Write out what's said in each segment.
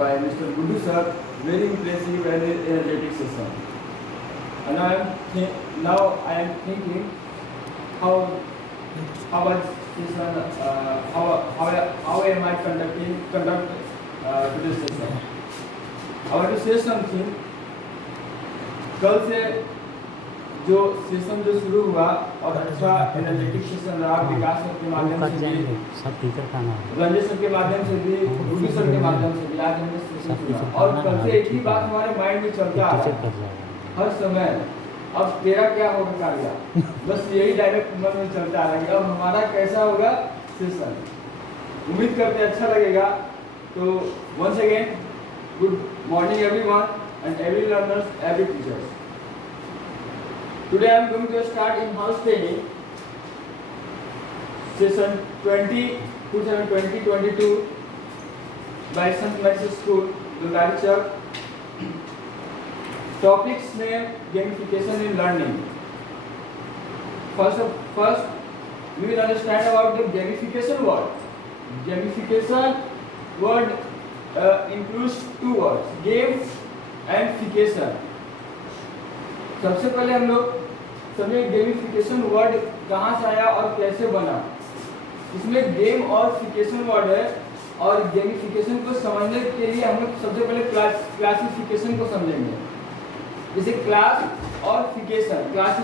by Mr. Gudu sir. Very impressive and energetic session. And now I am thinking how was session, how am I conduct today's session. I want to say something. कल से जो session जो शुरू हुआ और अच्छा energetic session रहा, विकास sir के माध्यम से भी, सब टीचर का नाम रंजन सर के माध्यम से भी, गुरु सर के माध्यम से भी आज हमने सेशन सुना और कल से एक ही बात हमारे माइंड में चलता आ रहा है हर समय, अब तेरा क्या होगा कार्य, बस यही डायरेक्ट मन में चलता आ रहा है। अब हमारा कैसा होगा सेशन, उम्मीद करते अच्छा लगेगा। तो once again good morning everyone and every learners, every teachers. Today I am going to start in-house training session 2020-22 by St. Mary's School, Lundari Chowk. Topics name gamification in learning. First, we will understand about the gamification word. Gamification word includes two words, game and fication. सबसे पहले हम लोग समझे gamification word कहाँ से आया और कैसे बना। इसमें गेम और फिकेशन वर्ड है और गेमिफिकेशन को समझने के लिए हम लोग सबसे पहले क्लासिफिकेशन को समझेंगे। जैसे क्लास और फिकेशन, क्लास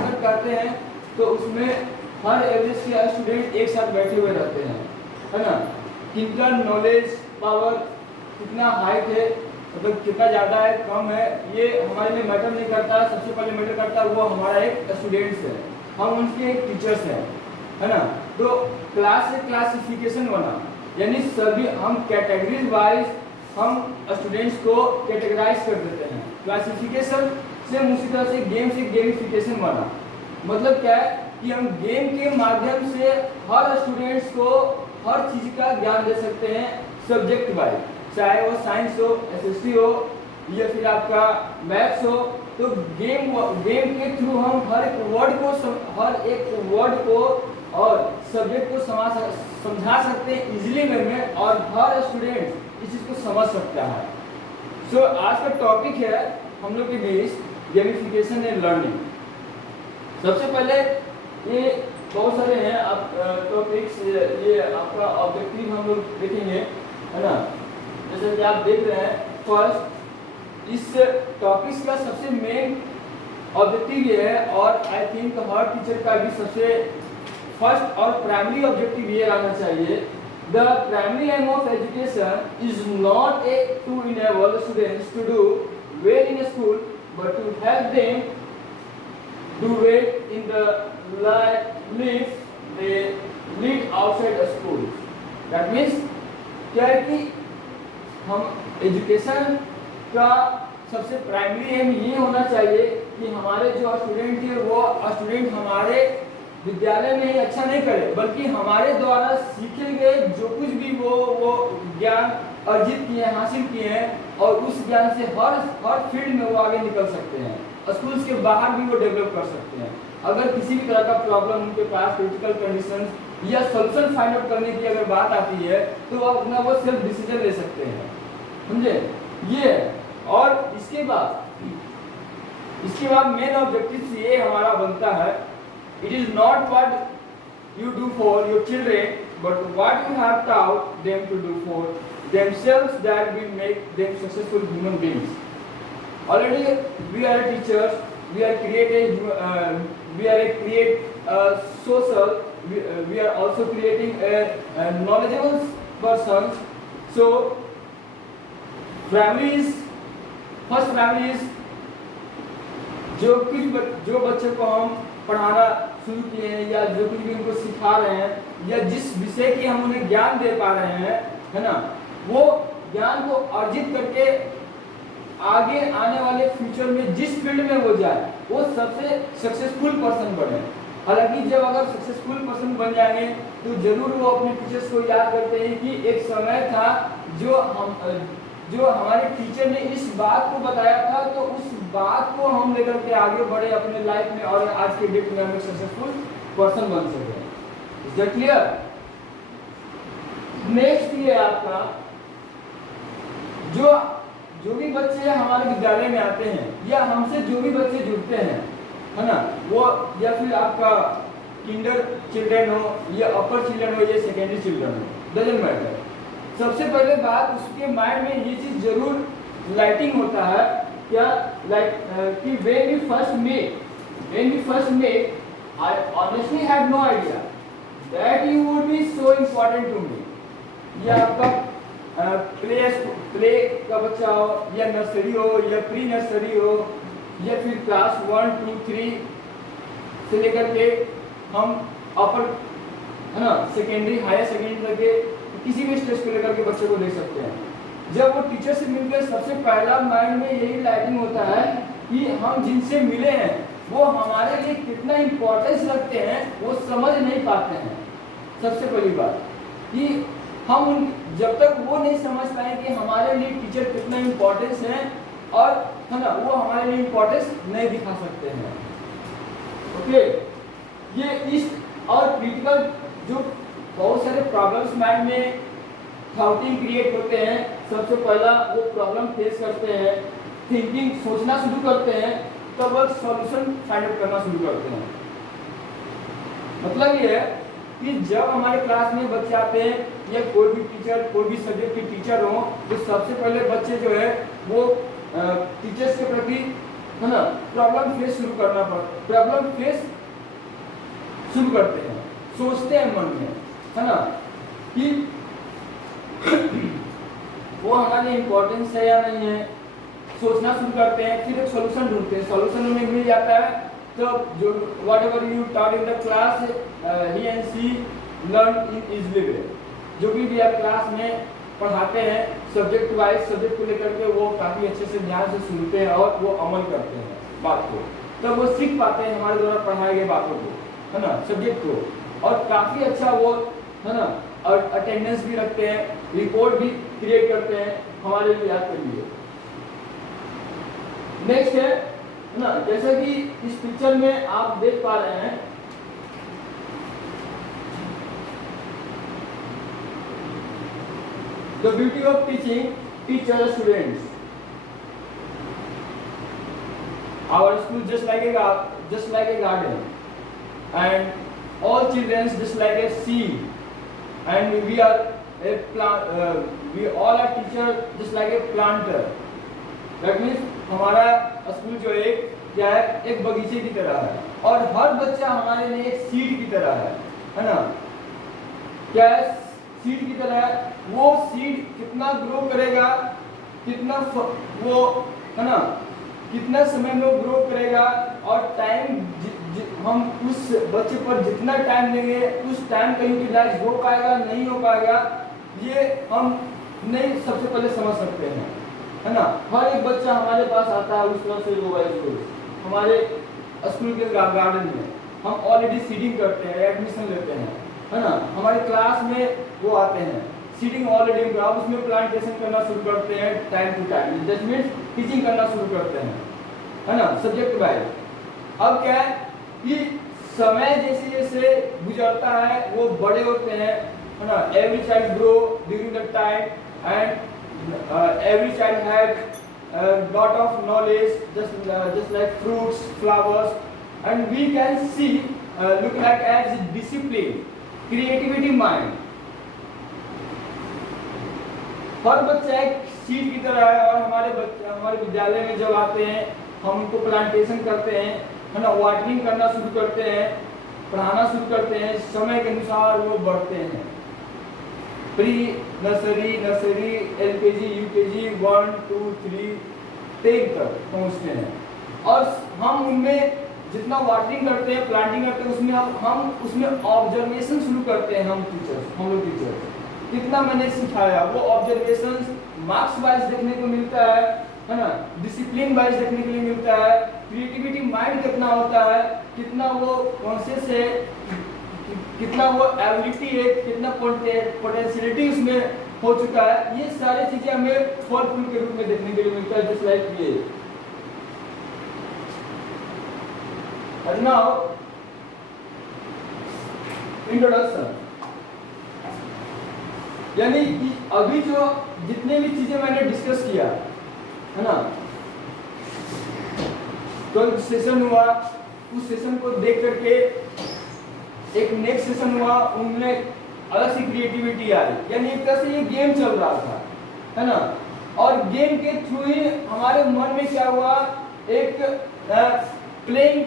अगर करते हैं तो उसमें हर एवरेज के स्टूडेंट एक साथ बैठे हुए रहते हैं, है ना। किनका नॉलेज पावर कितना हाइट है, मतलब कितना ज़्यादा है कम है, ये हमारे लिए मैटर नहीं करता। सबसे पहले मैटर करता है वो हमारा एक स्टूडेंट्स है, हम उनके एक टीचर्स हैं, है ना। तो क्लास से क्लासिफिकेशन बना, यानी सभी हम कैटेगरीज वाइज हम स्टूडेंट्स को कैटेगराइज कर देते हैं। क्लासिफिकेशन से उसी तरह से गेम से गेमिफिकेशन बना। मतलब क्या है कि हम गेम के माध्यम से हर स्टूडेंट्स को हर चीज़ का ज्ञान दे सकते हैं सब्जेक्ट वाइज, चाहे वो साइंस हो, एसएसटी हो या फिर आपका मैथ्स हो। तो गेम के थ्रू हम हर एक वर्ड को और सब्जेक्ट को समझा सकते हैं इजीली वे में और हर स्टूडेंट इस चीज़ को समझ सकता है। सो आज का टॉपिक है हम लोग के बीच गेमिफिकेशन एंड लर्निंग। सबसे पहले ये बहुत सारे हैं आप टॉपिक्स, ये आपका ऑब्जेक्टिव हम लोग देखेंगे, है ना। जैसे कि आप देख रहे हैं, फर्स्ट इस टॉपिक्स का सबसे मेन ऑब्जेक्टिव ये है और आई थिंक हर टीचर का भी सबसे फर्स्ट और प्राइमरी ऑब्जेक्टिव ये रहना चाहिए। The primary aim of education is not to enable students to do well in school but to help them do well in the life they lead outside school. That means क्या है कि हम education का सबसे primary aim ये होना चाहिए कि हमारे जो स्टूडेंट है वो स्टूडेंट हमारे विद्यालय में ही अच्छा नहीं करे, बल्कि हमारे द्वारा सीखे गए जो कुछ भी वो ज्ञान अर्जित किए हैं, हासिल किए हैं और उस ज्ञान से हर फील्ड में वो आगे निकल सकते हैं। स्कूल्स के बाहर भी वो डेवलप कर सकते हैं। अगर किसी भी तरह का प्रॉब्लम उनके पास क्रिटिकल कंडीशंस या सोल्यूशन फाइंड आउट करने की अगर बात आती है तो अपना वो सेल्फ डिसीजन ले सकते हैं, समझे। ये और इसके बाद मेन ऑब्जेक्टिव ये हमारा बनता है, it is not what you do for your children but what you have taught them to do for themselves that will make them successful human beings. Already we are teachers, we are social, we are also creating a knowledgeable persons. So primary is जो बच्चे को हम पढ़ाना शुरू किए हैं या जो कुछ भी उनको सिखा रहे हैं या जिस विषय की हम उन्हें ज्ञान दे पा रहे हैं, है ना, वो ज्ञान को अर्जित करके आगे आने वाले फ्यूचर में जिस फील्ड में वो जाए वो सबसे सक्सेसफुल पर्सन बने। हालांकि जब अगर सक्सेसफुल पर्सन बन जाएंगे तो जरूर वो अपने टीचर्स को याद करते हैं कि एक समय था जो हमारे टीचर ने इस बात को बताया था, तो उस बात को हम लेकर के आगे बढ़े अपने लाइफ में और आज के डेट में हम एक सक्सेसफुल पर्सन बन सके। Is that clear? नेक्स्ट ये आपका जो जो भी बच्चे हमारे विद्यालय में आते हैं या हमसे जो भी बच्चे जुड़ते हैं, है ना, वो या फिर आपका किंडर चिल्ड्रन हो या अपर चिल्ड्रन हो या सेकेंडरी चिल्ड्रन हो, डजंट मैटर। सबसे पहले बात उसके माइंड में ये चीज जरूर लाइटिंग होता है क्या, लाइक कि when we first met I honestly had no idea that you would be so important to me। या आपका प्ले का बच्चा हो या नर्सरी हो या प्री नर्सरी हो या फिर क्लास 1 2 3 से लेकर के हम अपर, है ना, सेकेंडरी हायर सेकेंडरी तक के किसी भी स्टेज को लेकर के बच्चे को देख सकते हैं। जब वो टीचर से मिलते हैं सबसे पहला माइंड में यही लाइटिंग होता है कि हम जिनसे मिले हैं वो हमारे लिए कितना इम्पोर्टेंस रखते हैं वो समझ नहीं पाते हैं। सबसे पहली बात कि हम उन जब तक वो नहीं समझ पाए कि हमारे लिए टीचर कितना इम्पोर्टेंस है और, है ना, वो हमारे लिए इम्पोर्टेंस नहीं दिखा सकते हैं। ओके, ये इस और क्रिटिकल जो बहुत सारे प्रॉब्लम्स माइंड में थाउटिंग क्रिएट होते हैं, सबसे पहला वो प्रॉब्लम फेस करते हैं, थिंकिंग सोचना शुरू करते हैं, तब वो सॉल्यूशन फाइंड आउट करना शुरू करते हैं। मतलब ये है कि जब हमारे क्लास में बच्चे आते हैं या कोई भी टीचर कोई भी सब्जेक्ट के टीचर हो तो सबसे पहले बच्चे जो है वो टीचर्स के प्रति, है ना, प्रॉब्लम फेस शुरू करते हैं, सोचते हैं मन में, है ना, कि वो हमारे इम्पोर्टेंस है या नहीं है, सोचना शुरू करते हैं, फिर एक सॉल्यूशन ढूंढते हैं, सॉल्यूशन उन्हें मिल जाता है तो जो whatever you taught in the class ही and see learn in easily way. जो भी आप क्लास में पढ़ाते हैं सब्जेक्ट वाइज सब्जेक्ट को लेकर के वो काफ़ी अच्छे से ध्यान से सुनते हैं और वो अमल करते हैं बात को, तब वो सीख पाते हैं हमारे द्वारा पढ़ाए गए बातों को, है ना, सब्जेक्ट को, और काफ़ी अच्छा वो, है ना, और अटेंडेंस भी रखते हैं, रिपोर्ट भी क्रिएट करते हैं हमारे लिए याद के लिए। नेक्स्ट है ना, जैसा कि इस पिक्चर में आप देख पा रहे हैं, the beauty of teaching teacher students. Our school just like a garden, and all children just like a seed, and we are a plant. We all are teacher just like a planter. That means हमारा school जो है क्या है, एक बगीचे की तरह है और हर बच्चा हमारे लिए एक सीड की तरह है ना, क्या है, सीड की तरह है। वो सीड कितना ग्रो करेगा, कितना वो, है ना, कितना समय में ग्रो करेगा और टाइम हम उस बच्चे पर जितना टाइम देंगे उस टाइम का यूटिलाइज हो पाएगा नहीं हो पाएगा ये हम नहीं सबसे पहले समझ सकते हैं, है ना। हर एक बच्चा हमारे पास आता है उस तरह से रोज हमारे स्कूल के गार्डन में हम ऑलरेडी सीडिंग करते हैं, एडमिशन लेते हैं, है ना, हमारे क्लास में वो आते हैं, सीडिंग ऑलरेडी आप उसमें प्लांटेशन करना शुरू करते हैं time to time, that means teaching करना शुरू करते हैं, है ना, सब्जेक्ट वाइज। अब क्या है कि समय जैसे जैसे गुजरता है वो बड़े होते हैं, है ना, every child grow during the time and every child had lot of knowledge just like fruits, flowers, and we can see look like as discipline, creativity, mind। हर बच्चा एक सीड की तरह है और हमारे बच्चे हमारे विद्यालय में जब आते हैं हम उनको प्लांटेशन करते हैं, है ना, वाटरिंग करना शुरू करते हैं, पढ़ाना शुरू करते हैं, समय के अनुसार वो बढ़ते हैं, प्री नर्सरी एलकेजी यूकेजी 1 2 3 10 तक पहुंचते हैं और हम उनमें जितना वाटरिंग करते हैं प्लांटिंग करते हैं उसमें हम उसमें ऑब्जर्वेशन शुरू करते हैं। हम लोग टीचर्स कितना मैंने सिखाया वो ऑब्जर्वेशंस मार्क्स वाइज देखने को मिलता है ना, डिसिप्लिन वाइज देखने के लिए मिलता है, क्रिएटिविटी माइंड कितना होता है, कितना वो कॉन्शियस है, कितना वो एबिलिटी है, कितना पोटेंशियलिटी उसमें हो चुका है, ये सारी चीजें हमें फल फूल के रूप में देखने के लिए मिलता है, जस्ट लाइक ये। And now इंट्रोडक्शन, यानी कि अभी जो जितने भी चीजें मैंने डिस्कस किया है ना, 12th सेशन हुआ, उस सेशन को देख करके एक नेक्स्ट सेशन हुआ, उनमें अलग सी क्रिएटिविटी आई, यानी एक तरह से ये गेम चल रहा था, है ना। और गेम के थ्रू ही हमारे मन में क्या हुआ, एक प्लेइंग,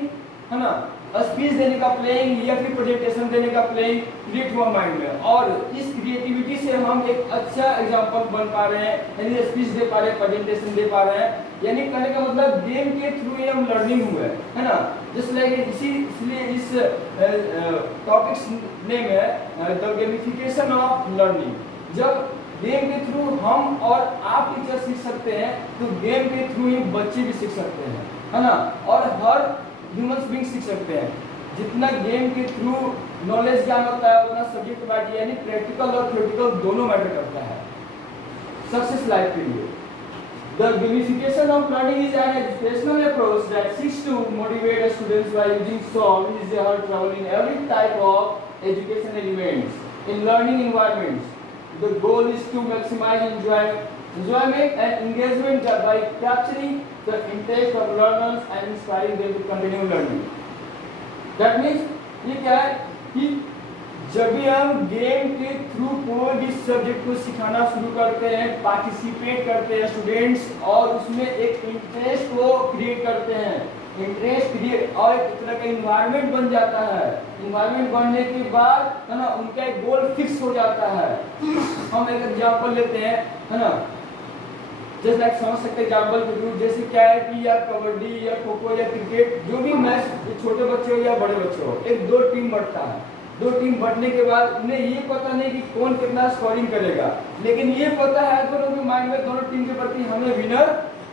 है ना, स्पीच देने का प्लेइंग या फिर प्रेजेंटेशन देने का प्लेइंग क्रिएट हुआ माइंड में, और इस क्रिएटिविटी से हम एक अच्छा एग्जांपल बन पा रहे हैं, यानी स्पीच दे पा रहे हैं, प्रेजेंटेशन दे पा रहे हैं, यानी कहने का मतलब गेम के थ्रू ही हम लर्निंग हुए, है ना। जस्ट लाइक इसलिए इस टॉपिक्स नेम है द गेमिफिकेशन ऑफ लर्निंग। जब गेम के थ्रू हम और आप टीचर सीख सकते हैं, तो गेम के थ्रू ही बच्चे भी सीख सकते हैं, है ना, और हर ह्यूमंस बीइंग सीख सकते हैं। जितना गेम के थ्रू नॉलेज ज्ञान होता है, उतना सब्जेक्ट वाइज यानी प्रैक्टिकल और थ्योरेटिकल दोनों मैटर करता है सक्सेस लाइफ के लिए। The gamification of learning is an educational approach that seeks to motivate students by using solve, easy or trouble in every type of education elements. In learning environments, the goal is to maximize enjoyment and engagement by capturing the interest of learners and inspiring them to continue learning. That means ये क्या है कि जब भी हम game के through कोई भी सब्जेक्ट को सिखाना शुरू करते हैं, पार्टिसिपेट करते हैं स्टूडेंट्स, और उसमें एक इंटरेस्ट को क्रिएट करते हैं, इंटरेस्ट क्रिएट और एक तरह का इन्वायरमेंट बन जाता है। इन्वायरमेंट बनने के बाद, है ना, उनका एक गोल फिक्स हो जाता है। हम एक एग्जांपल लेते हैं, है ना, जैसे लाइक समझ सकते हैं एग्जांपल के थ्रू, जैसे क्या है कि या कबड्डी या खो खो या क्रिकेट, जो भी मैच, छोटे बच्चे हो या बड़े बच्चे हो, एक दो टीम बढ़ता है। दो टीम बढ़ने के बाद उन्हें ये पता नहीं कि कौन कितना स्कोरिंग करेगा, लेकिन ये पता है दोनों के माइंड में, दोनों टीम के प्रति हमें विनर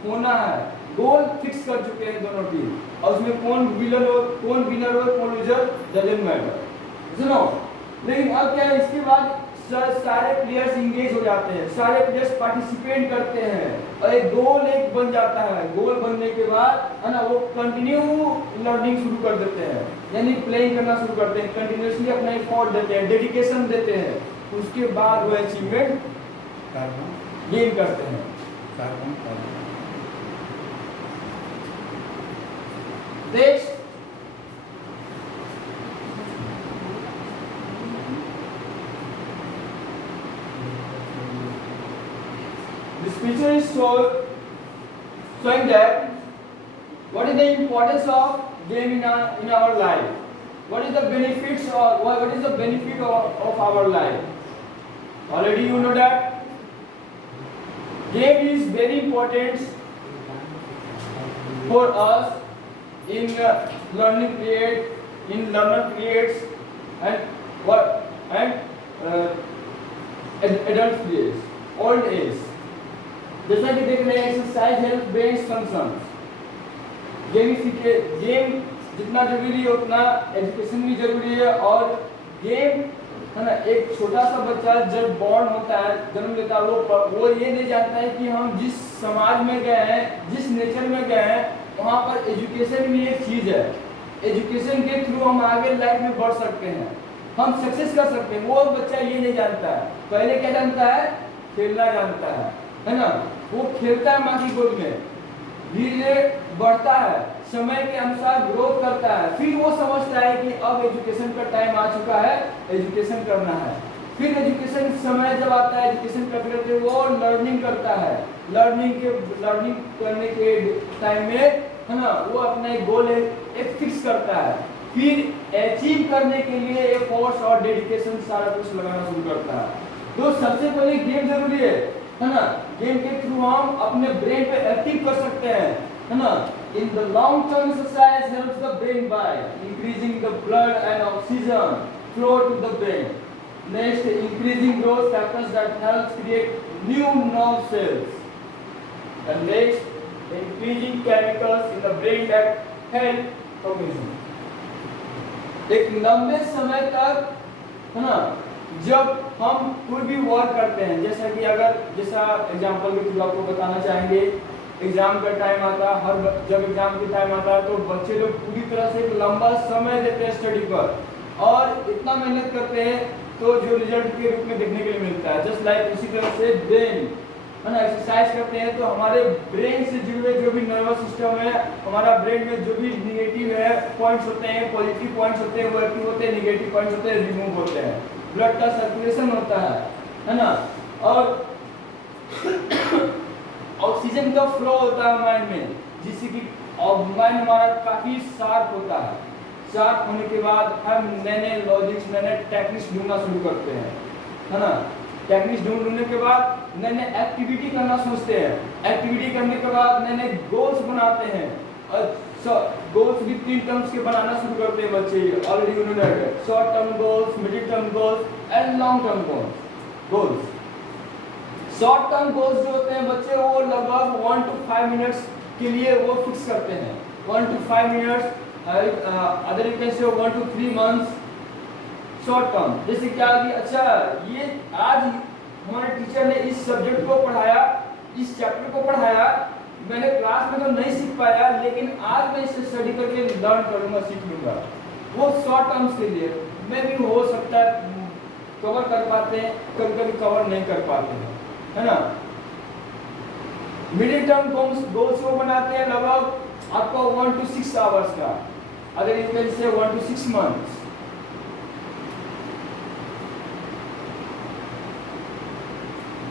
होना है। गोल फिक्स कर चुके हैं दोनों टीम, और उसमें कौन विनर हो, कौन लूजर, डजंट मैटर, सुनो। लेकिन अब क्या है, इसके बाद सारे प्लेयर्स इंगेज हो जाते हैं, सारे प्लेयर्स पार्टिसिपेट करते हैं, और एक गोल एक बन जाता है। गोल बनने के बाद, है ना, वो कंटिन्यू लर्निंग शुरू कर देते हैं, यानी प्लेइंग करना शुरू करते हैं, कंटिन्यूसली अपना एफर्ट देते हैं, डेडिकेशन देते हैं, उसके बाद वो अचीवमेंट गेन करते हैं। Next, this picture is showing that what is the importance of game in our life, what is the benefits, or what is the benefit of our life. Already you know that game is very important for us in learning period, in learner periods, and adult periods, old age. जैसा कि देख रहे हैं, exercise help brain functions. Game जितना जरूरी है उतना education भी जरूरी है। और गेम, है ना, एक छोटा सा बच्चा जब बॉर्न होता है, जन्म लेता है, वो ये नहीं जानता है कि हम जिस समाज में गए हैं, जिस नेचर में गए हैं, वहाँ पर एजुकेशन भी एक चीज़ है। एजुकेशन के थ्रू हम आगे लाइफ में बढ़ सकते हैं, हम सक्सेस कर सकते हैं। वो बच्चा ये नहीं जानता है, पहले क्या जानता है, खेलना जानता है ना, वो खेलता है माँ की गोद में, धीरे बढ़ता है, समय के अनुसार ग्रोथ करता है, फिर वो समझता है कि अब एजुकेशन का टाइम आ चुका है, एजुकेशन करना है। फिर एजुकेशन समय जब आता है, एजुकेशन करते करते वो लर्निंग करता है। लर्निंग करने के टाइम में, है ना, वो अपना एक गोल एक फिक्स करता है, फिर अचीव करने के लिए एफर्ट्स और डेडिकेशन सारा कुछ लगाना शुरू करता है। तो सबसे पहले गेम जरूरी है ना। गेम के थ्रू हम अपने ब्रेन पे एक्टिव कर सकते हैं, है ना। In the long term exercise helps the brain by increasing the blood and oxygen flow to the brain. Next, increasing growth factors that help create new nerve cells. And next, increasing chemicals in the brain that help cognition. एक लंबे समय तक, है ना, जब हम कोई भी वर्क करते हैं, जैसा कि जैसा एग्जांपल के थ्रू आपको बताना चाहेंगे, एग्जाम का टाइम आता है, जब एग्जाम का टाइम आता है तो बच्चे लोग पूरी तरह से एक लंबा समय देते हैं स्टडी पर, और इतना मेहनत करते हैं तो जो रिजल्ट के रूप में देखने के लिए मिलता है। जस्ट लाइक उसी तरह से ब्रेन है ना, एक्सरसाइज करते हैं तो हमारे ब्रेन से जुड़े हुए जो भी नर्वस सिस्टम है, हमारा ब्रेन में जो भी निगेटिव है पॉइंट्स होते हैं, पॉजिटिव पॉइंट्स होते हैं वो एक्टिव होते हैं, निगेटिव पॉइंट्स होते हैं रिमूव होते हैं, ब्लड का सर्कुलेशन होता है ना, और ऑक्सीजन का फ्लो होता है माइंड में, जिससे कि माइंड हमारा काफी शार्प होता है। शार्प होने के बाद हम नए नए लॉजिक्स, नए नए टेक्निक्स ढूंढना शुरू करते हैं, है ना। टेक्निक्स ढूंढने के बाद नए नए एक्टिविटी करना सोचते हैं, एक्टिविटी करने के बाद नए नए गोल्स बनाते हैं, और गोल्स भी 3 टर्म्स के बनाना शुरू करते हैं बच्चे, ऑलरेडी उन्होंने short term goals, middle term goals and long term goals. Short term goals जो होते हैं बच्चे वो लगभग 1 to 5 मिनट्स के लिए वो फिक्स करते हैं, 1 to 5 minutes, other you can से 1 to 3 मंथ्स शॉर्ट टर्म। जैसे क्या कि अच्छा ये आज हमारे टीचर ने इस सब्जेक्ट को पढ़ाया, इस चैप्टर को पढ़ाया, मैंने क्लास में तो नहीं सीख पाया लेकिन आज मैं इसे स्टडी करके लर्न करूंगा, सीख लूंगा। वो शॉर्ट टर्म्स के लिए मैं भी हो सकता है कवर कर पाते हैं, कभी कभी कवर नहीं कर पाते हैं, है ना। मिडिल टर्म गोल्स वो बनाते हैं लगभग आपका 1 to 6 आवर्स का, अगर यू कैन से 1 to 6 मंथ्स।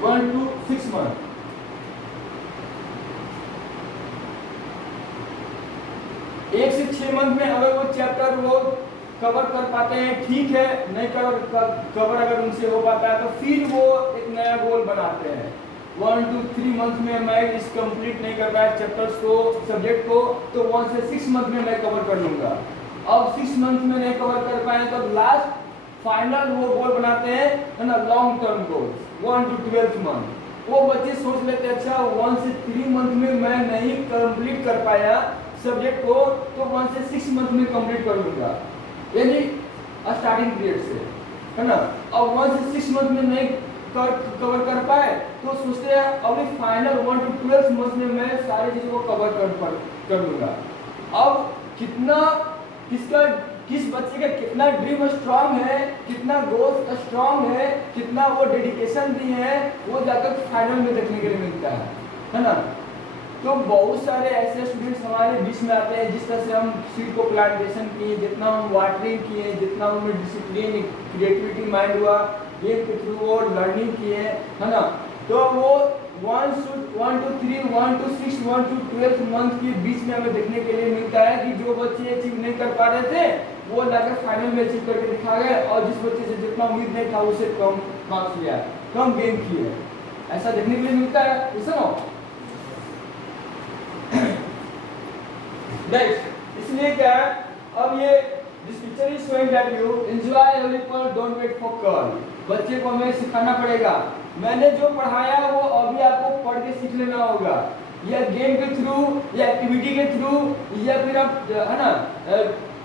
1 to 6 month. एक से 6 मंथ में अगर वो चैप्टर वो कवर कर पाते हैं ठीक है, नहीं कवर अगर उनसे हो पाता है तो फिर वो एक नया गोल बनाते हैं। 1 to 3 मंथ में मैं इस कंप्लीट नहीं कर पाया चैप्टर्स को, सब्जेक्ट को, तो 1 से 6 मंथ में मैं कवर कर लूंगा। अब 6 मंथ में नहीं कवर कर पाए तो लास्ट फाइनल वो गोल बनाते हैं, है ना, long term goals, 1 to 12 month. वो बच्चे सोच लेते हैं अच्छा 1 से 3 मंथ में मैं नहीं कंप्लीट कर पाया सब्जेक्ट को तो 1 से 6 मंथ में कंप्लीट कर लूंगा, यानी स्टार्टिंग पीरियड से, है ना। अब 1 से 6 मंथ में नहीं कवर कर पाए तो सोचते हैं अभी फाइनल 1 to 12 मंथ में मैं सारी चीजों को कवर कर लूंगा। अब किस बच्चे का कितना ड्रीम स्ट्रांग है, कितना गोल स्ट्रांग है, कितना वो डेडिकेशन दी है, वो जाकर फाइनल में देखने के लिए मिलता है ना। तो बहुत सारे ऐसे स्टूडेंट्स हमारे बीच में आते हैं, जिस तरह से हम सीड को प्लांटेशन किए, जितना हम वाटरिंग किए, जितना उनमें डिसिप्लिन, क्रिएटिविटी माइंड हुआ, गेम के थ्रू वो लर्निंग किए, है ना। तो वो 1 to 3, 1 to 6, 1 to 12 मंथ के बीच में हमें देखने के लिए मिलता है कि जो बच्चे अचीव नहीं कर पा रहे थे वो जाकर फाइनल में अचीव करके दिखा गए, और जिस बच्चे से जितना उम्मीद नहीं था उससे कम मार्क्स लिया, कम गेम किए, ऐसा देखने के लिए मिलता है। सुनो नेक्स्ट, इसलिए क्या है, अब ये this picture is showing that you enjoy every पल, डोंट वेट फॉर कॉल। बच्चे को हमें सिखाना पड़ेगा, मैंने जो पढ़ाया वो अभी आपको पढ़ के सीख लेना होगा, या गेम के थ्रू, या एक्टिविटी के थ्रू, या फिर आप, है ना,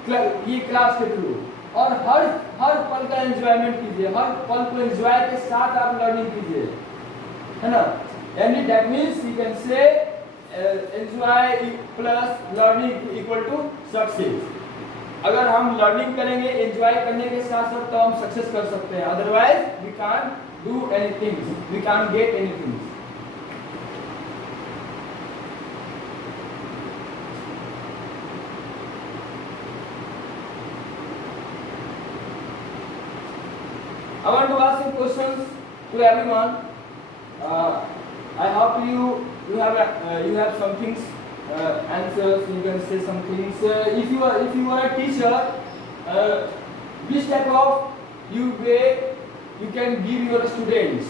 ये क्लास के थ्रू। और हर पल का एंजॉयमेंट कीजिए, हर पल को एंजॉय के साथ आप लर्निंग कीजिए, है ना। यानी that means you can say enjoy plus learning equal to success. अगर हम लर्निंग करेंगे एंजॉय करने के साथ साथ तो हम सक्सेस कर सकते हैं, otherwise we can't do anything, we can't get anything. I want to ask some questions to everyone. I hope you have some things, answers. You can say some things. If you are a teacher, which type of way you can give your students?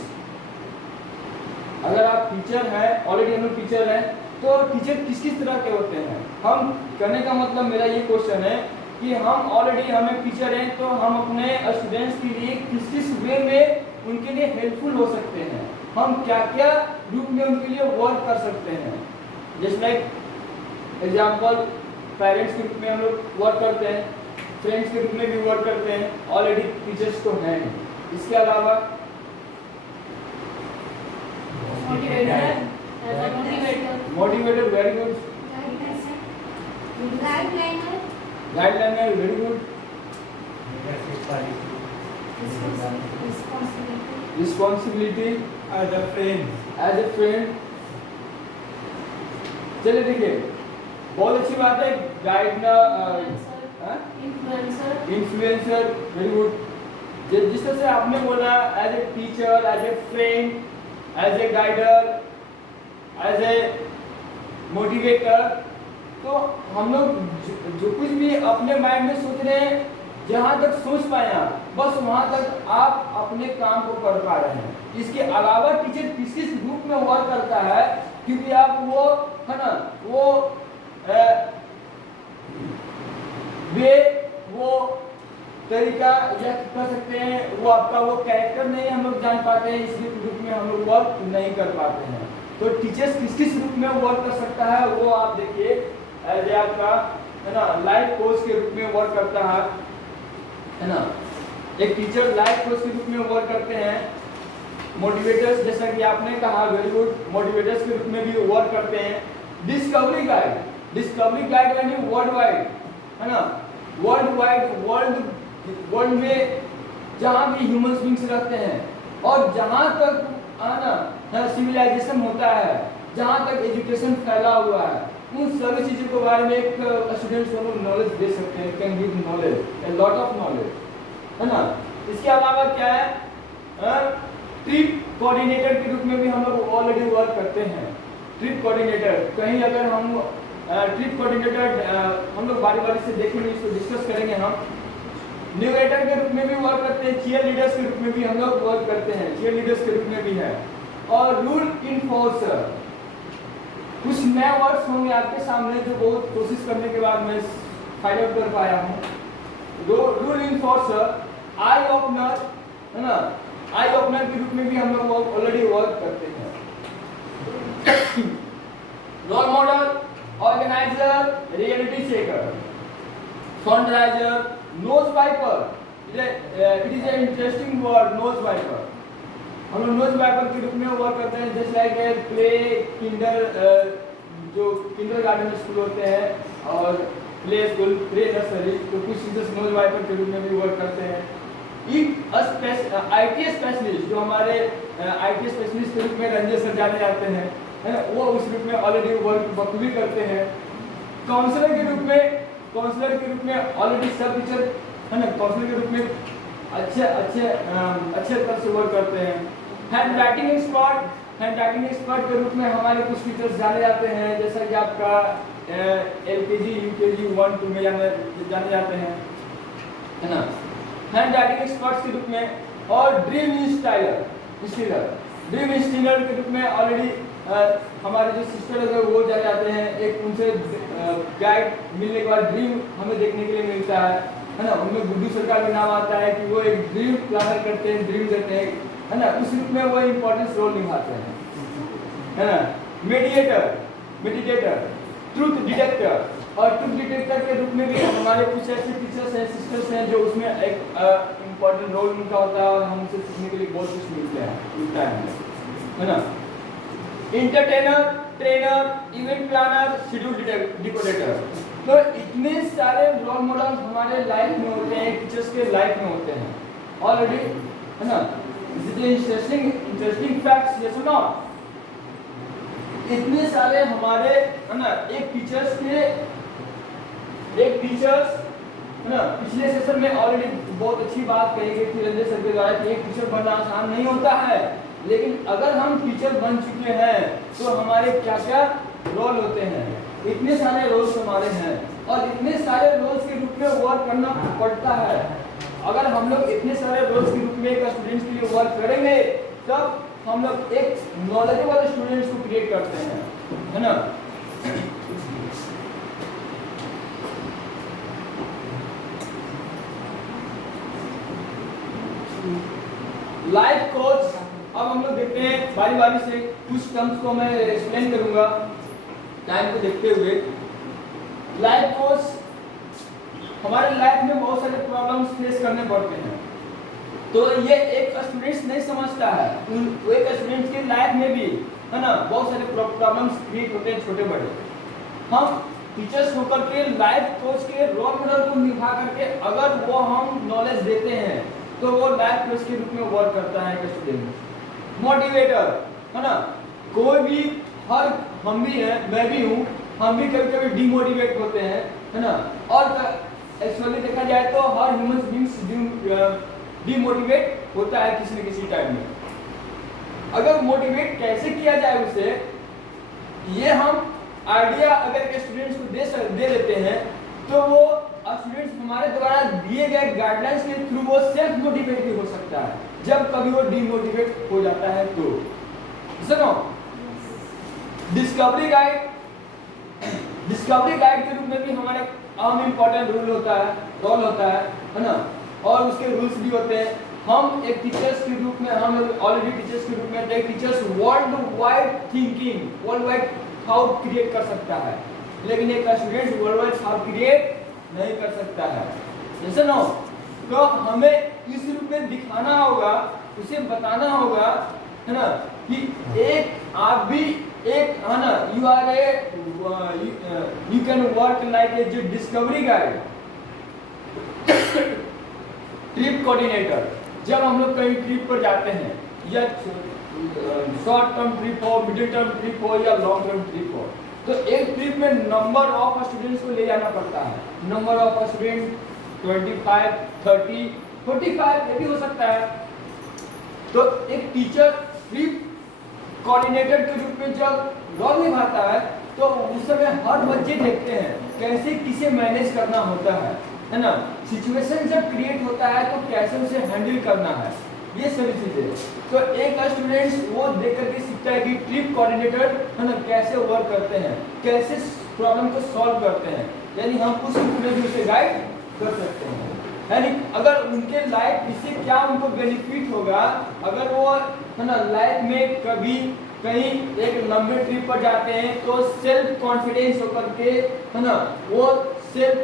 अगर आप teacher हैं, already हम लोग teacher हैं, तो teacher किस तरह के होते हैं? हम कहने का मतलब मेरा ये क्वेश्चन है कि हम ऑलरेडी हमें टीचर हैं तो हम अपने स्टूडेंट्स के लिए किस वे में उनके लिए हेल्पफुल हो सकते हैं, हम क्या क्या रूप में उनके लिए वर्क कर सकते हैं। जैसे लाइक एग्जाम्पल पेरेंट्स के रूप में हम लोग वर्क करते हैं, फ्रेंड्स के रूप में भी वर्क करते हैं, ऑलरेडी टीचर्स तो हैं। इसके अलावा motivator very good, guideliner very good, responsibility as a friend, as a friend. चलिए देखिए, बहुत अच्छी बात है, गाइड ना इन्फ्लुएंसर, वेरी गुड। जिस तरह से आपने बोला as a teacher, as a friend, as a guider, as a motivator, तो हम लोग जो कुछ भी अपने माइंड में सोच रहे हैं, जहाँ तक सोच पाए आप, बस वहाँ तक आप अपने काम को कर पा रहे हैं। इसके अलावा टीचर किस किस रूप में वर्क करता है, क्योंकि आप वो है ना, वो वे वो तरीका या कह सकते हैं, वो आपका वो कैरेक्टर नहीं हम लोग जान पाते हैं, इस रूप में हम लोग वर्क नहीं कर पाते हैं। तो टीचर्स किस किस रूप में वर्क कर सकता है, वो आप देखिए, एज आपका है ना लाइफ कोच के रूप में वर्क करता है ना। एक टीचर लाइफ कोच के रूप में वर्क करते हैं। मोटिवेटर्स, जैसा कि आपने कहा, वेरी गुड, मोटिवेटर्स के रूप में भी वर्क करते हैं। डिस्कवरी गाइड यानी वर्ल्ड वाइड, है ना, वर्ल्ड में जहाँ भी ह्यूमन बींग्स रहते हैं, और जहाँ तक ना सिविलाइजेशन होता है, जहाँ तक एजुकेशन फैला हुआ है, उन सभी चीज़ों के बारे में एक स्टूडेंट्स को नॉलेज दे सकते हैं, can give knowledge, a lot of knowledge, है ना। इसके अलावा क्या है, ट्रिप कोऑर्डिनेटर के रूप में भी हम लोग ऑलरेडी वर्क करते हैं। ट्रिप कोऑर्डिनेटर, कहीं अगर हम ट्रिप कोऑर्डिनेटर हम लोग बारी बारी से देखेंगे, इसको डिस्कस करेंगे हम। न्यूरेटर के रूप में भी वर्क करते हैं, चीयर लीडर्स के रूप में भी हम लोग वर्क करते हैं, चीयर लीडर्स के रूप में भी है। और रूल इन्फोर्सर, कुछ नए वर्ड्स होंगे आपके सामने जो बहुत कोशिश करने के बाद मैं फाइंड आउट कर पाया हूँ। रूल इन्फोर्सर, आई ओपनर, है ना, आई ओपनर के रूप में भी हम लोग ऑलरेडी वर्क करते हैं। Role model, organiser, reality checker, fundraiser, nose wiper, it is a interesting word, nose wiper. हम लोग नोज वाइपर के रूप में वर्क करते हैं, जैसे लाइक प्ले किंडर, जो किंडर गार्डन स्कूल होते हैं और प्ले स्कूल, प्ले नर्सरी, तो कुछ टीचर्स नोज वाइपर के रूप में भी वर्क करते हैं। IT स्पेशलिस्ट, जो हमारे IT स्पेशलिस्ट के रूप में रंजन सर जाने जाते हैं, है ना, वो उस रूप में ऑलरेडी वर्क बखूबी करते हैं। काउंसलर के रूप में ऑलरेडी सब टीचर, है ना, काउंसलर के रूप में अच्छे तरह से वर्क करते हैं। हैंड राइटिंग एक्सपर्ट के रूप में हमारे कुछ टीचर्स जाने जाते हैं, जैसा कि आपका LKG UKG 1 2 में जाने जाते हैं, है ना, हैंड राइटिंग एक्सपर्ट्स के रूप में। और ड्रीम इंस्टीलर के रूप में ऑलरेडी हमारे जो सिस्टर है वो जाने जाते हैं। एक उनसे गाइड मिलने के बाद ड्रीम हमें देखने के लिए मिलता है ना, उनमें गुड्डू सर का भी नाम आता है कि वो एक ड्रीम प्लानर करते हैं, ड्रीम करते हैं, है ना, उस रूप में वो इम्पोर्टेंस रोल निभाते हैं, है ना। मेडिटेटर, ट्रूथ डिटेक्टर, और ट्रूथ डिटेक्टर के रूप में भी हमारे कुछ ऐसे टीचर्स हैं, सिस्टर्स हैं, जो उसमें एक इम्पोर्टेंट रोल उनका होता है और हम उनसे सीखने के लिए बहुत कुछ मिलता है ना। Entertainer, trainer, event planner, schedule decorator, तो इतने सारे रोल मॉडल हमारे लाइफ में होते हैं, टीचर्स के लाइफ में होते हैं ऑलरेडी, है ना। इंटरेस्टिंग फैक्ट्स, यस और नो, इतने सारे हमारे, है ना, एक टीचर्स है ना, पिछले सेशन में ऑलरेडी बहुत अच्छी बात कही गई थी रंजन सर के द्वारा कि एक टीचर बनना आसान नहीं होता है, लेकिन अगर हम टीचर बन चुके हैं तो हमारे क्या क्या रोल होते हैं, इतने सारे रोल्स हमारे हैं, और इतने सारे रोल्स के रूप में वर्क करना पड़ता है। अगर हम लोग इतने सारे रोल्स के रूप में एक स्टूडेंट्स के लिए वर्क करेंगे, तब हम लोग एक नॉलेजेबल स्टूडेंट्स को क्रिएट करते हैं, है ना। लाइफ कोच, अब हम लोग देखते हैं बारी बारी से, कुछ टर्म्स को मैं एक्सप्लेन करूंगा टाइम को देखते हुए। लाइफ कोच, हमारे लाइफ में बहुत सारे प्रॉब्लम्स फेस करने पड़ते हैं, तो ये एक स्टूडेंट्स नहीं समझता है, एक स्टूडेंट्स की लाइफ में भी, है ना, बहुत सारे प्रॉब्लम्स क्रिएट होते हैं, छोटे बड़े। हम टीचर्स होकर के लाइफ कोच के रोल मॉडल को निभा करके अगर वो हम नॉलेज देते हैं, तो वो लाइफ कोच के रूप में वर्क करता है एक स्टूडेंट। मोटिवेटर, है ना, कोई भी हर हम भी हैं, मैं भी हूँ, हम भी कभी कभी डिमोटिवेट होते हैं, है ना। और एक्चुअली देखा जाए तो हर ह्यूमन बीइंग्स डिमोटिवेट होता है किसी न किसी टाइम में। अगर मोटिवेट कैसे किया जाए उसे, ये हम आइडिया अगर स्टूडेंट्स को दे देते हैं तो वो स्टूडेंट्स हमारे द्वारा दिए गए गाइडलाइंस के थ्रू वो सेल्फ मोटिवेट भी हो सकता है जब कभी वो डिमोटिवेट हो जाता है तो। सुनो, डिस्कवरी गाइड के रूप में भी हमारे अहम इंपॉर्टेंट रोल होता है ना। और उसके रूल्स भी होते हैं। हम एक टीचर्स के रूप में, हम ऑलरेडी टीचर्स के रूप में एक teachers world wide thinking, world wide thought create कर सकता है, लेकिन एक student world wide thought create नहीं कर सकता है। जैसे ना, तो हमें इस रूप में दिखाना होगा, उसे बताना होगा, है ना, कि एक आप भी एक, है ना, you are a, you can work like a discovery guide, trip coordinator. जब हम लोग कहीं ट्रिप पर जाते हैं, या शॉर्ट टर्म ट्रिप हो, मिडिल टर्म ट्रिप हो या लॉन्ग टर्म ट्रिप हो, तो एक ट्रिप में नंबर ऑफ स्टूडेंट्स को ले जाना पड़ता है। नंबर ऑफ स्टूडेंट 25, 30, 45 ये भी हो सकता है। तो एक टीचर ट्रिप कोऑर्डिनेटर के रूप में जब रोल निभाता है तो उस समय हर बच्चे देखते हैं कैसे किसे मैनेज करना होता है ना। सिचुएशन जब क्रिएट होता है तो कैसे उसे हैंडल करना है, ये सभी चीजें। तो एक स्टूडेंट्स वो देख करके सीखता है कि ट्रिप कोऑर्डिनेटर, है ना, कैसे वर्क करते हैं, कैसे प्रॉब्लम को सॉल्व करते हैं, यानी हम उस रूप में भी उसे गाइड कर सकते हैं। यानी अगर उनके लाइफ, इससे क्या उनको बेनिफिट होगा, अगर वो, है ना, लाइफ में कभी कहीं एक लंबे ट्रिप पर जाते हैं तो सेल्फ कॉन्फिडेंस होकर के, है ना, वो सेल्फ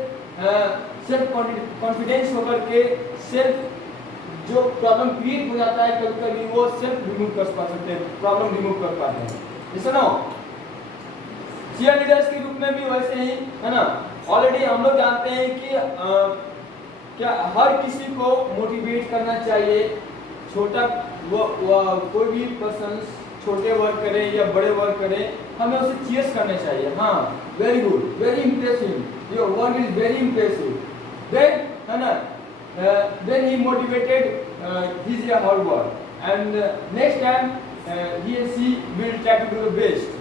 कॉन्फिडेंस होकर के सेल्फ जो प्रॉब्लम क्रिएट हो जाता है कभी कभी वो सेल्फ रिमूव कर सकते हैं, प्रॉब्लम रिमूव कर पाते हैं। जैसे ना चीयर लीडर्स के रूप में भी वैसे ही, है ना, ऑलरेडी हम लोग जानते हैं कि क्या हर किसी को मोटिवेट करना चाहिए। छोटा कोई भी पर्सन छोटे वर्क करे या बड़े वर्क करे, हमें उसे चीयर्स करना चाहिए। हाँ, very good, very impressive, your work is very impressive, then, है ना, then he motivated his or her work, and next time he and she will try to do the best.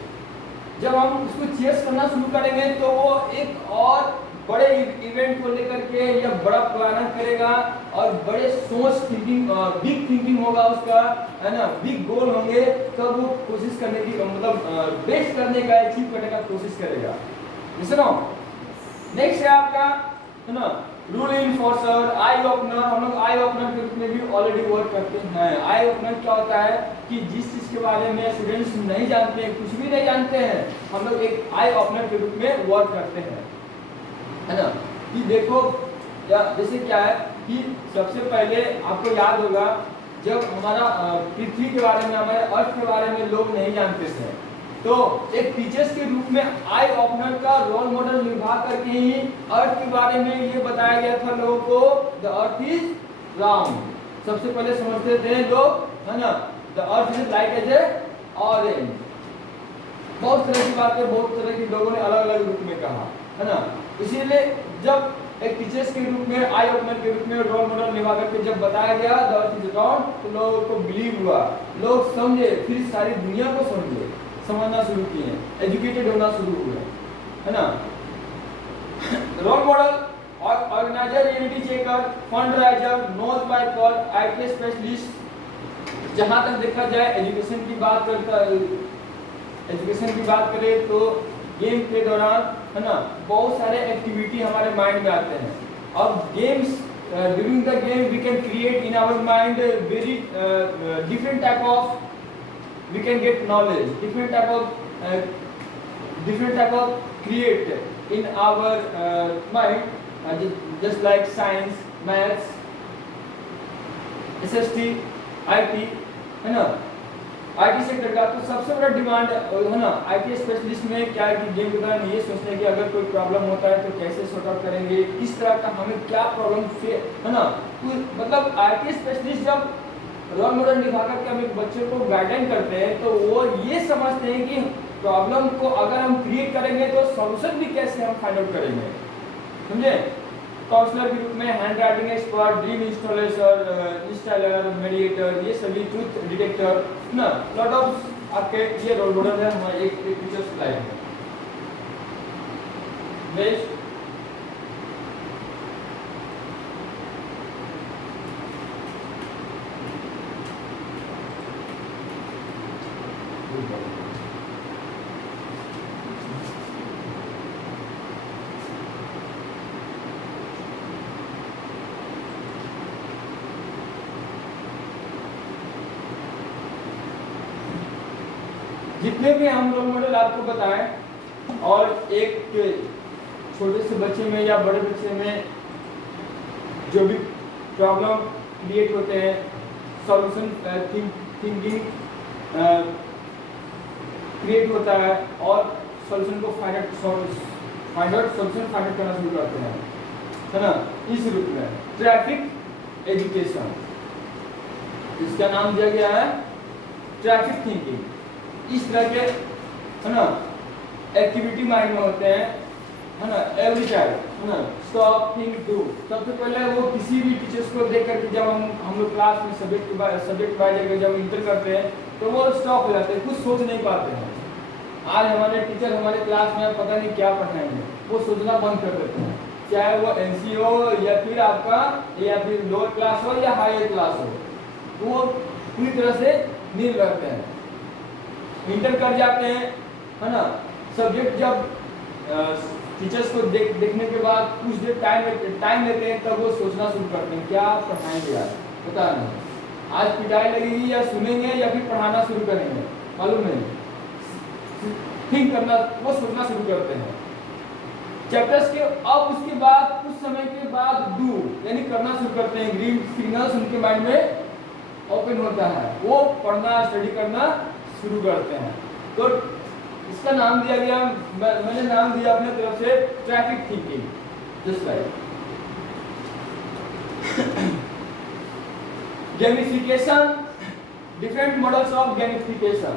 जब हम उसको चीयर्स करना शुरू करेंगे तो वो एक और बड़े इवेंट को लेकर के या बड़ा प्लान करेगा और बड़े सोच थिंकिंग, बिग थिंकिंग होगा उसका, है ना, बिग गोल होंगे, तब वो कोशिश करने की, मतलब बेस्ट करने का, अचीव करने का कोशिश करेगा। जैसे ना नेक्स्ट है आपका, है ना, रूल इन्फोर्सर, आई ओपनर। हम लोग आई ओपनर के रूप में भी ऑलरेडी वर्क करते हैं। आई ओपनर क्या होता है कि जिस चीज के बारे में स्टूडेंट्स नहीं जानते हैं, कुछ भी नहीं जानते हैं, हम लोग एक आई ओपनर के रूप में वर्क करते हैं, है ना। कि देखो जैसे क्या है कि सबसे पहले आपको याद होगा जब हमारा पृथ्वी के बारे में, हमारे अर्थ के बारे में लोग नहीं जानते थे, तो एक टीचर्स के रूप में आई ओपनर का रोल मॉडल निभा करके ही अर्थ के बारे में ये बताया गया था लोगों को, द अर्थ इज राउंड। सबसे पहले समझते थे लोग, है ना, the earth is like as a orange. बहुत तरह की बातें बहुत तरह के लोगों ने अलग अलग रूप में कहा, है ना। इसीलिए जब एक टीचर्स के रूप में, आई ओपनर के रूप में रोल मॉडल निभा करके जब बताया गया द अर्थ इज राउंड, तो लोगों को बिलीव हुआ, लोग समझे, फिर सारी दुनिया को समझना शुरू किए, एजुकेटेड होना शुरू हुए, है ना। Role model, organiser, reality checker, fund raiser, nosy parker, IT specialist. जहां तक देखा जाए एजुकेशन की बात करें तो गेम के दौरान, है ना, बहुत सारे एक्टिविटी हमारे माइंड में आते हैं। अब games, during the game we can create in our mind very different type of, we can get knowledge, different type of create in our mind, just like science, maths, SST, IT, है ना, IT sector का। तो सबसे बड़ा demand, है ना, IT specialist में क्या है कि गेम के दौरान ये सोचते हैं कि अगर कोई प्रॉब्लम होता है तो कैसे सॉर्ट आउट करेंगे, किस तरह का हमें क्या प्रॉब्लम, है ना। मतलब IT स्पेशलिस्ट जब रोल मॉडल दिखा करके हम एक बच्चे को गाइडेंस करते हैं तो वो ये समझते हैं कि प्रॉब्लम को अगर हम क्रिएट करेंगे तो सॉल्यूशन भी कैसे हम फाइंड आउट करेंगे, समझे। काउंसलर के रूप में hand writing expert, dream installer, mediator, ये सभी ट्रूथ डिटेक्टर ना, लॉट ऑफ आपके ये रोल मॉडल है हमारे एक टीचर्स लाइफ में। नेक्स्ट, जितने भी हम रोल मॉडल आपको बताएं और एक छोटे से बच्चे में या बड़े बच्चे में जो भी प्रॉब्लम क्रिएट होते हैं, सॉल्यूशन थिंकिंग क्रिएट होता है और सॉल्यूशन को find out solution find out करना शुरू करते हैं, है ना। इस रूप में ट्रैफिक एजुकेशन, इसका नाम दिया गया है ट्रैफिक थिंकिंग। इस तरह के, है ना, एक्टिविटी माइंड में होते हैं, है ना, एवरी चाइल्ड, है ना, स्टॉप थिंक डू। सबसे पहले वो किसी भी टीचर्स को देख करके जब हम लोग क्लास में सब्जेक्ट वाइज अगर जब इंटर करते हैं तो वो स्टॉप हो जाते हैं, कुछ सोच नहीं पाते हैं। आज हमारे टीचर हमारे क्लास में पता नहीं क्या पढ़ाएंगे, वो सोचना बंद कर देते हैं, चाहे वो एनसी हो या फिर आपका या फिर लोअर क्लास हो या हायर क्लास हो, वो पूरी तरह से नील रहते हैं, इंटर कर जाते हैं, है ना। सब्जेक्ट जब टीचर्स को देखने के बाद कुछ देर टाइम लेते हैं तब वो सोचना शुरू करते हैं क्या पढ़ाएंगे यार, पता नहीं आज पिटाई लगेगी या सुनेंगे या फिर पढ़ाना शुरू करेंगे, मालूम नहीं। थिंक करना, वो सोचना शुरू करते हैं चैप्टर्स के। अब उसके बाद कुछ समय के बाद डू यानी करना शुरू करते हैं, ग्रीन सिग्नल्स उनके माइंड में ओपन होता है, वो पढ़ना स्टडी करना शुरू करते हैं। तो इसका नाम दिया गया, मैंने नाम दिया अपने तरफ से traffic thinking, just like gamification. Different models of gamification,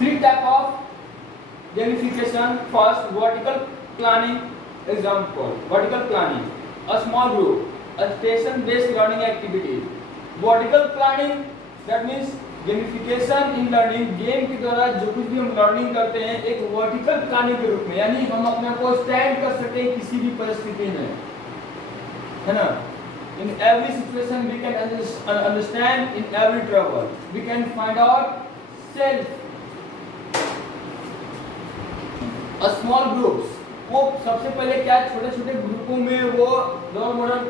3 type of gamification. First, vertical planning example, vertical planning, a small group, a station based learning activity. Vertical planning that means gamification in learning, game के द्वारा जो कुछ भी हम learning करते हैं एक vertical planning के रूप में, यानी हम अपने को स्टैंड कर सकते हैं किसी भी परिस्थिति में, है ना। In every situation we can understand, in every trouble we can find out self. A small groups, वो सबसे पहले क्या छोटे छोटे ग्रुपों में वो रोल मॉडल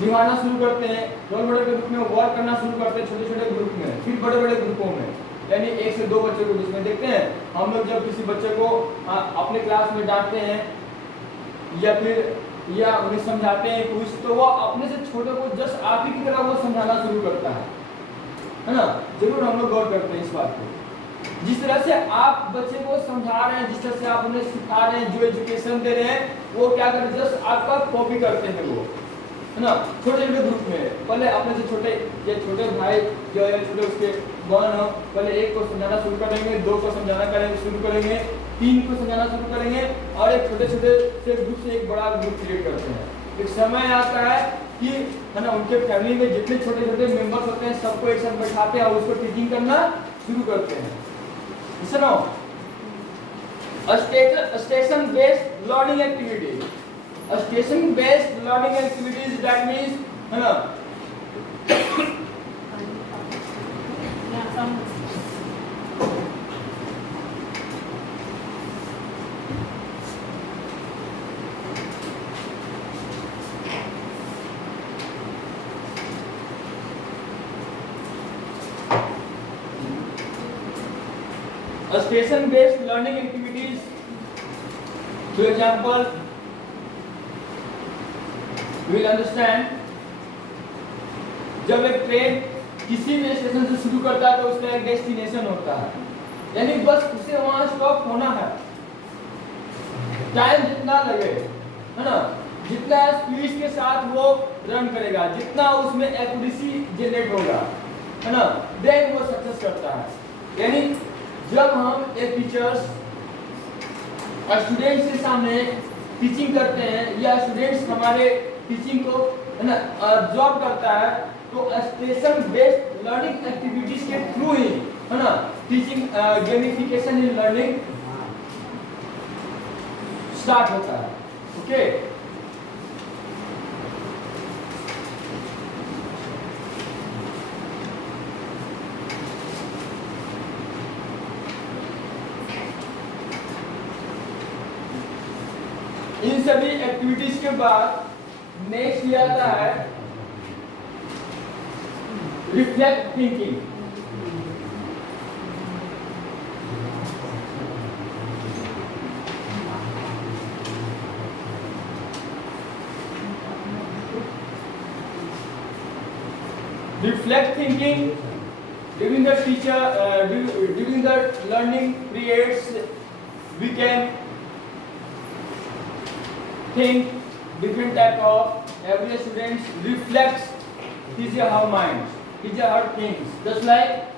निभाना शुरू करते हैं, रोल मॉडल के रूप में वर्क करना शुरू करते हैं छोटे छोटे ग्रुप में, फिर बड़े बड़े ग्रुपों में, यानी 1 से 2 बच्चों के बीच में। देखते हैं हम लोग जब किसी बच्चे को अपने क्लास में डांटते हैं या फिर या उन्हें समझाते हैं कुछ, तो वो अपने से छोटे को जस्ट आप ही की तरह वो समझाना शुरू करता है ना। जरूर हम लोग गौर करते हैं इस बात को। जिस तरह से आप बच्चे को समझा रहे हैं, जिस तरह से आप उन्हें सिखा रहे हैं, जो एजुकेशन दे रहे हैं, वो क्या कर रहे हैं, जस्ट आपका कॉपी करते हैं वो, है ना। छोटे छोटे ग्रुप में पहले अपने से छोटे, ये छोटे भाई जो है, छोटे उसके बहन हो, पहले 1 को समझाना शुरू करेंगे, 2 को समझाना शुरू करेंगे, 3 को समझाना शुरू करेंगे और एक छोटे छोटे से ग्रुप से एक बड़ा ग्रुप क्रिएट करते हैं। एक समय आता है कि, है ना, उनके फैमिली में जितने छोटे छोटे मेंबर्स होते हैं सबको एक साथ बैठाते हैं और उसको टीचिंग करना शुरू करते हैं। सुनो, station based learning activity, station based learning activities that means, है ना, station based learning activities. For example, we will understand, जब एक ट्रेन किसी भी स्टेशन से शुरू करता है तो उसका एक डेस्टिनेशन होता है, यानी बस उसे वहां स्टॉप होना है, टाइम जितना लगे, है ना, जितना स्पीड के साथ वो रन करेगा, जितना उसमें एक्यूरेसी जनरेट होगा, है ना, देन वो सक्सेस करता है। यानी जब हम एक टीचर्स स्टूडेंट्स के सामने टीचिंग करते हैं या स्टूडेंट्स हमारे टीचिंग को, है ना, ऑब्जर्व करता है, तो स्टेशन बेस्ड लर्निंग एक्टिविटीज के थ्रू ही, है ना, teaching gamification in learning start होता है। ओके, इन सभी एक्टिविटीज के बाद नेक्स्ट ये आता है reflect thinking. Reflect thinking during the during the learning periods, we can think different type of, every student reflects his or her mind, his or her things, just like